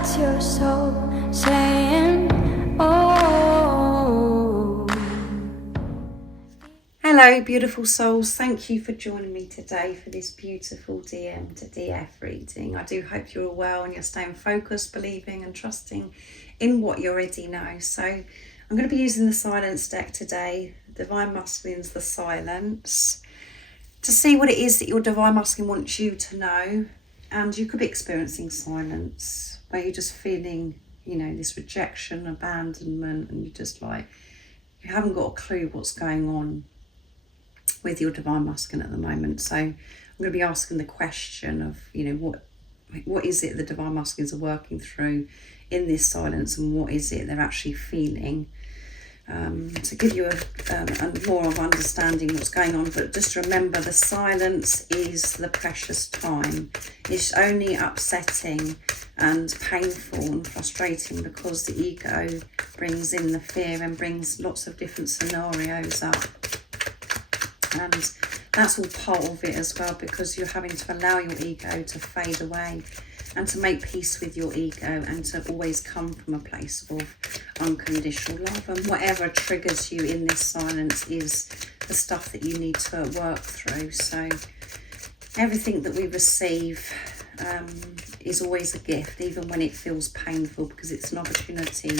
That's your soul saying, oh. Hello beautiful souls, thank you for joining me today for this beautiful DM to DF reading. I do hope you're all well and you're staying focused, believing and trusting in what you already know. So I'm going to be using the Silence deck today, Divine Masculine's The Silence, to see what it is that your Divine Masculine wants you to know. And you could be experiencing silence where you're just feeling, you know, this rejection, abandonment, and you're just like, you haven't got a clue what's going on with your Divine Masculine at the moment. So I'm going to be asking the question of, you know, what is it the Divine Masculines are working through in this silence, and what is it they're actually feeling, to give you a more of understanding what's going on. But just remember, the silence is the precious time. It's only upsetting and painful and frustrating because the ego brings in the fear and brings lots of different scenarios up. And that's all part of it as well, because you're having to allow your ego to fade away and to make peace with your ego and to always come from a place of unconditional love. And whatever triggers you in this silence is the stuff that you need to work through. So everything that we receive is always a gift, even when it feels painful, because it's an opportunity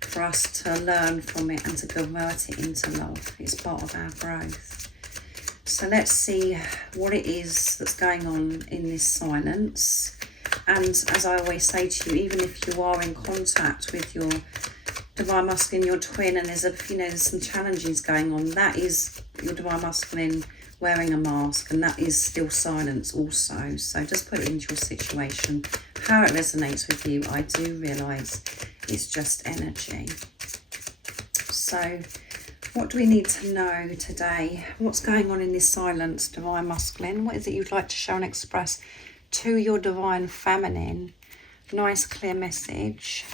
for us to learn from it and to convert it into love. It's part of our growth. So let's see what it is that's going on in this silence. And as I always say to you, even if you are in contact with your Divine Masculine, your twin, and there's there's some challenges going on, that is your Divine Masculine wearing a mask, and that is still silence also. So just put it into your situation. How it resonates with you, I do realise it's just energy. So what do we need to know today? What's going on in this silence, Divine Masculine? What is it you'd like to show and express to your Divine Feminine? Nice clear message.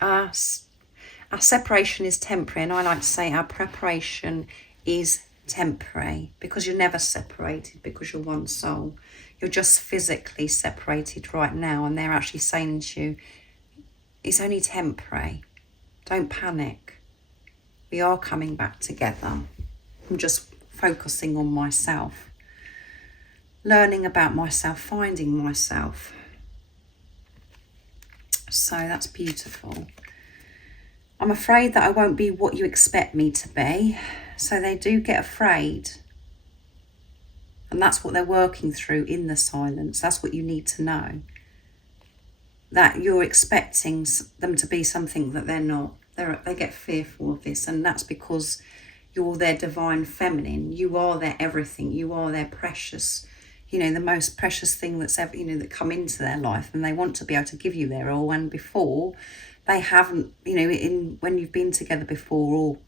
Our separation is temporary, and I like to say our preparation is temporary, because you're never separated, because you're one soul. You're just physically separated right now, and they're actually saying to you, it's only temporary. Don't panic. We are coming back together. I'm just focusing on myself, learning about myself, finding myself. So that's beautiful. I'm afraid that I won't be what you expect me to be. So they do get afraid. And that's what they're working through in the silence. That's what you need to know. That you're expecting them to be something that they're not. They get fearful of this, and that's because you're their Divine Feminine. You are their everything. You are their precious, the most precious thing that's ever, that come into their life, and they want to be able to give you their all. And before, they haven't, when you've been together before, or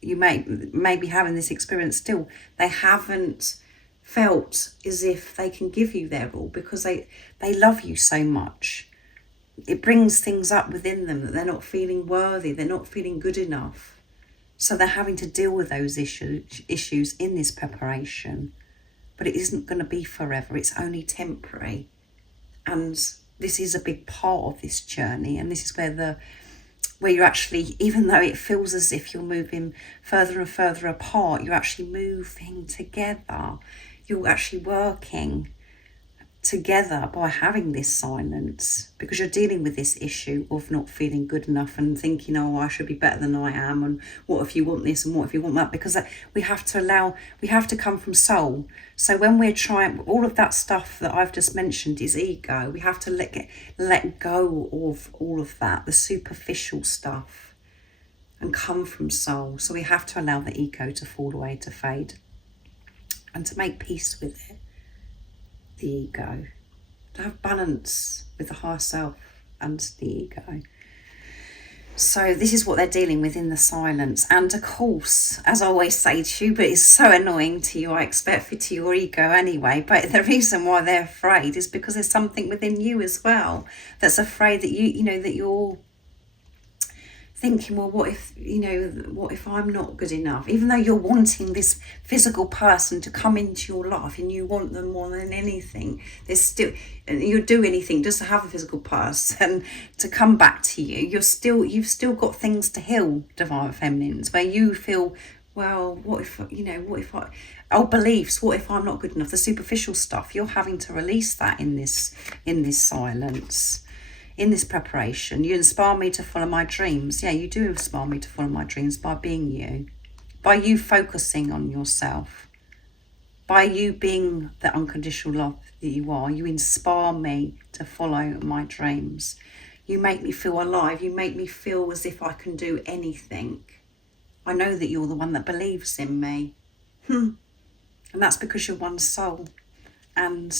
you may be having this experience still, they haven't felt as if they can give you their all, because they love you so much. It brings things up within them that they're not feeling worthy, they're not feeling good enough. So they're having to deal with those issues in this preparation. But it isn't going to be forever, it's only temporary. And this is a big part of this journey, and this is where you're actually, even though it feels as if you're moving further and further apart, you're actually moving together. You're actually working together by having this silence, because you're dealing with this issue of not feeling good enough and thinking, oh, I should be better than I am, and what if you want this and what if you want that, because we have to come from soul. So when we're trying, all of that stuff that I've just mentioned is ego. We have to let go of all of that, the superficial stuff, and come from soul. So we have to allow the ego to fall away, to fade, and to make peace with it. The ego, to have balance with the higher self and the ego. So this is what they're dealing with in the silence. And of course, as I always say to you, but it's so annoying to you, I expect it to your ego anyway, but the reason why they're afraid is because there's something within you as well that's afraid that that you're thinking, well, what if, what if I'm not good enough? Even though you're wanting this physical person to come into your life and you want them more than anything, there's still, and you'll do anything just to have a physical person to come back to you. You've still got things to heal, Divine Feminines, where you feel, well, what if old beliefs, what if I'm not good enough? The superficial stuff, you're having to release that in this silence. In this preparation, you inspire me to follow my dreams. Yeah, you do inspire me to follow my dreams by being you. By you focusing on yourself. By you being the unconditional love that you are. You inspire me to follow my dreams. You make me feel alive. You make me feel as if I can do anything. I know that you're the one that believes in me. And that's because you're one soul. And,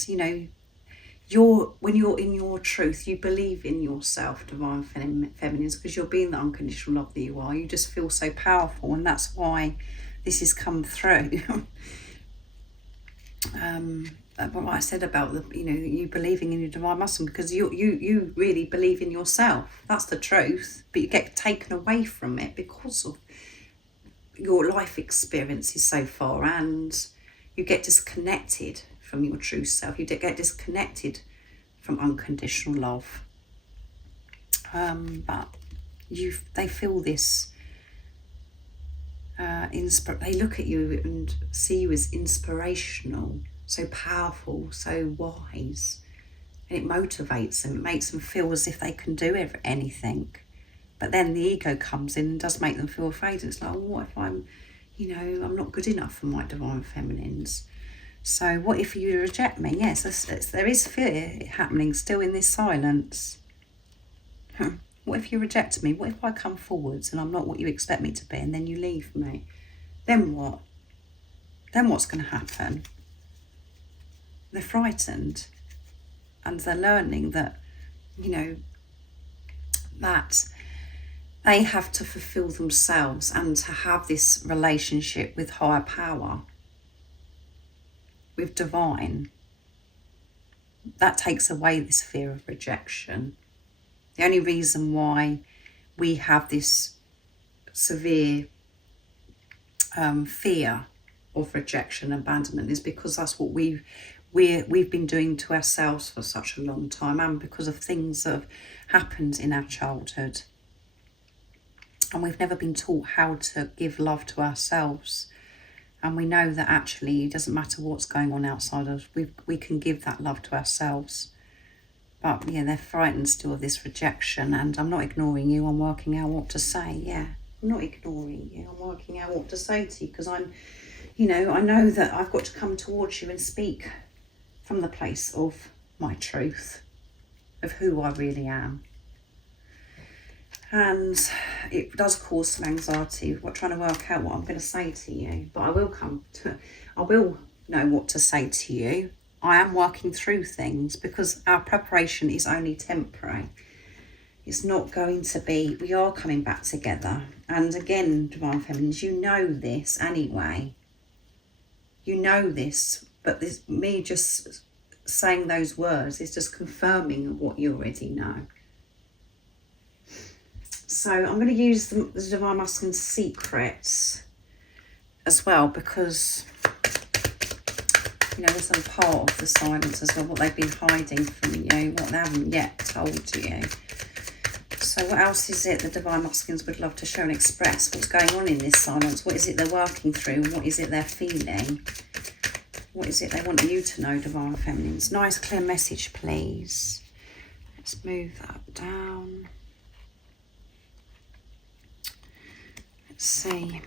when you're in your truth, you believe in yourself, Divine Feminines, because you're being the unconditional love that you are. You just feel so powerful, and that's why this has come through. What I said about you believing in your divine masculine, because you really believe in yourself. That's the truth, but you get taken away from it because of your life experiences so far, and you get disconnected from your true self. You get disconnected from unconditional love. But they feel this they look at you and see you as inspirational, so powerful, so wise, and it motivates them. It makes them feel as if they can do anything. But then the ego comes in and does make them feel afraid. It's like, what if I'm not good enough for my Divine Feminines? So what if you reject me? Yes, there is fear happening still in this silence. What if you reject me? What if I come forwards and I'm not what you expect me to be, and then you leave me? Then what? Then what's going to happen? They're frightened, and they're learning that, that they have to fulfill themselves and to have this relationship with higher power, with divine. That takes away this fear of rejection. The only reason why we have this severe fear of rejection and abandonment is because that's what we've been doing to ourselves for such a long time, and because of things that have happened in our childhood. And we've never been taught how to give love to ourselves. And we know that actually it doesn't matter what's going on outside us, we can give that love to ourselves. But yeah, they're frightened still of this rejection, and I'm not ignoring you, I'm working out what to say. Yeah, I'm not ignoring you, I'm working out what to say to you, because I know that I've got to come towards you and speak from the place of my truth, of who I really am. And it does cause some anxiety, trying to work out what I'm going to say to you. But I will know what to say to you. I am working through things, because our preparation is only temporary. It's not going to be, we are coming back together. And again, Divine Feminines, you know this anyway. You know this, but me just saying those words is just confirming what you already know. So I'm going to use the Divine Masculine secrets as well, because there's a part of the silence as well, what they've been hiding from you, what they haven't yet told you. So what else is it the Divine Masculines would love to show and express? What's going on in this silence? What is it they're working through? What is it they're feeling? What is it they want you to know, Divine Feminines? Nice clear message, please. Let's move that down. Let's see.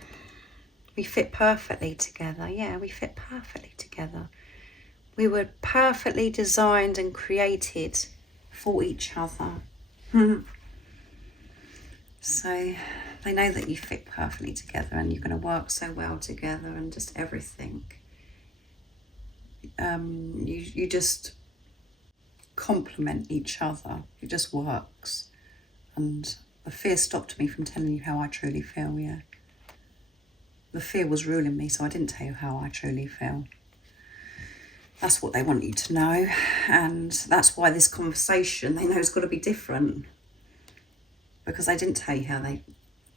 We fit perfectly together. Yeah, we fit perfectly together. We were perfectly designed and created for each other. So they know that you fit perfectly together, and you're going to work so well together, and just everything. You just complement each other. It just works. And the fear stopped me from telling you how I truly feel, yeah. The fear was ruling me, so I didn't tell you how I truly feel. That's what they want you to know. And that's why this conversation, they know it's got to be different. Because they didn't tell you how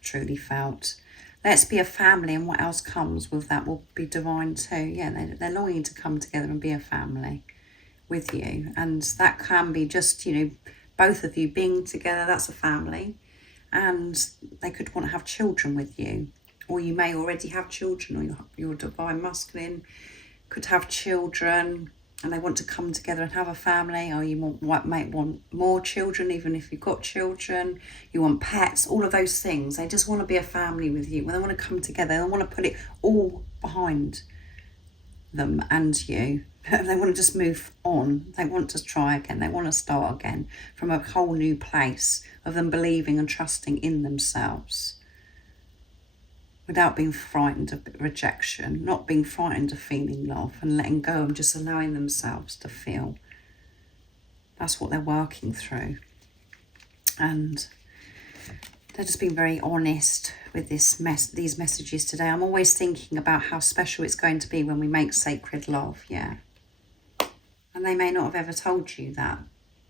truly felt. Let's be a family, and what else comes with that will be divine too. Yeah, they're longing to come together and be a family with you. And that can be just, both of you being together, that's a family. And they could want to have children with you. Or you may already have children, or your divine masculine could have children and they want to come together and have a family, or you might want more children, even if you've got children, you want pets, all of those things. They just want to be a family with you. When they want to come together, they want to put it all behind them and you. They want to just move on. They want to try again. They want to start again from a whole new place of them believing and trusting in themselves, without being frightened of rejection, not being frightened of feeling love, and letting go and just allowing themselves to feel. That's what they're working through. And they're just being very honest with these messages today. I'm always thinking about how special it's going to be when we make sacred love, yeah. And they may not have ever told you that.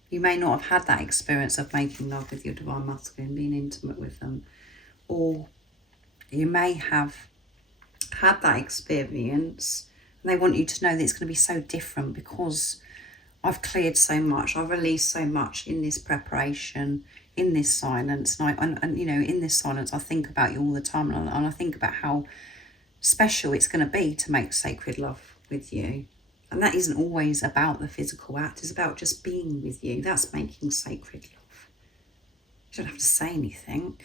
You may not have had that experience of making love with your divine masculine, being intimate with them, or you may have had that experience and they want you to know that it's going to be so different, because I've cleared so much, I've released so much in this preparation, in this silence. And in this silence, I think about you all the time, and I think about how special it's going to be to make sacred love with you. And that isn't always about the physical act, it's about just being with you. That's making sacred love. You don't have to say anything.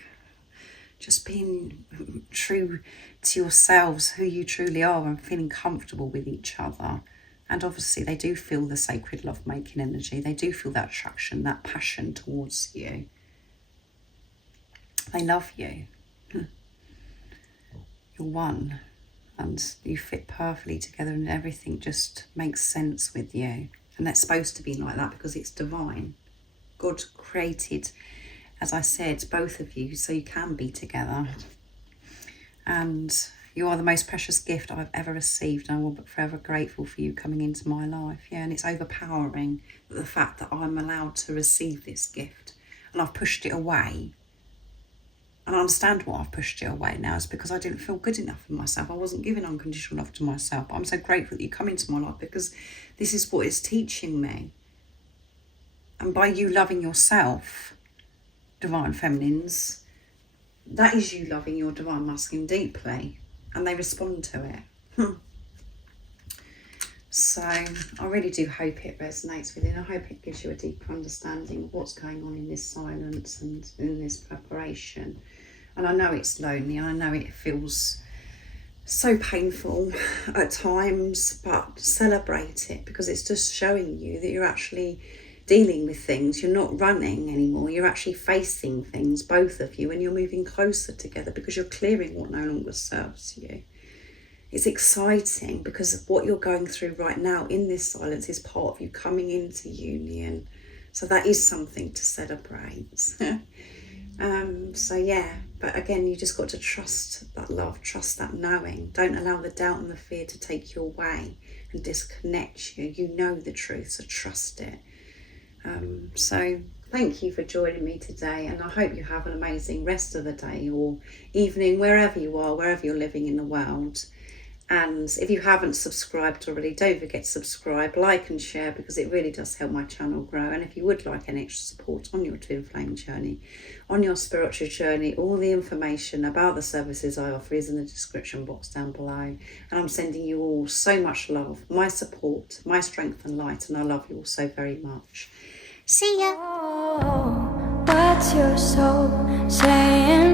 Just being true to yourselves, who you truly are, and feeling comfortable with each other. And obviously they do feel the sacred love-making energy. They do feel that attraction, that passion towards you. They love you. You're one. And you fit perfectly together, and everything just makes sense with you. And that's supposed to be like that because it's divine. God created, as I said, both of you so you can be together. And you are the most precious gift I've ever received, and I will be forever grateful for you coming into my life. Yeah, and it's overpowering, the fact that I'm allowed to receive this gift, and I've pushed it away. And I understand why I've pushed it away now. It's because I didn't feel good enough for myself. I wasn't giving unconditional love to myself. But I'm so grateful that you come into my life, because this is what it's teaching me. And by you loving yourself, divine feminines, that is you loving your divine masculine deeply, and they respond to it. So I really do hope it resonates with you, and I hope it gives you a deeper understanding of what's going on in this silence and in this preparation. And I know it's lonely, and I know it feels so painful at times, but celebrate it, because it's just showing you that you're actually dealing with things. You're not running anymore. You're actually facing things, both of you, and you're moving closer together because you're clearing what no longer serves you. It's exciting because what you're going through right now in this silence is part of you coming into union. So that is something to celebrate. So yeah, but again, you just got to trust that love, trust that knowing. Don't allow the doubt and the fear to take you away and disconnect you. You know the truth, so trust it. So thank you for joining me today, and I hope you have an amazing rest of the day or evening, wherever you are, wherever you're living in the world. And if you haven't subscribed already, don't forget to subscribe, like and share, because it really does help my channel grow. And if you would like any extra support on your twin flame journey, on your spiritual journey, all the information about the services I offer is in the description box down below. And I'm sending you all so much love, my support, my strength and light, and I love you all so very much. See ya. Oh, what's your soul saying?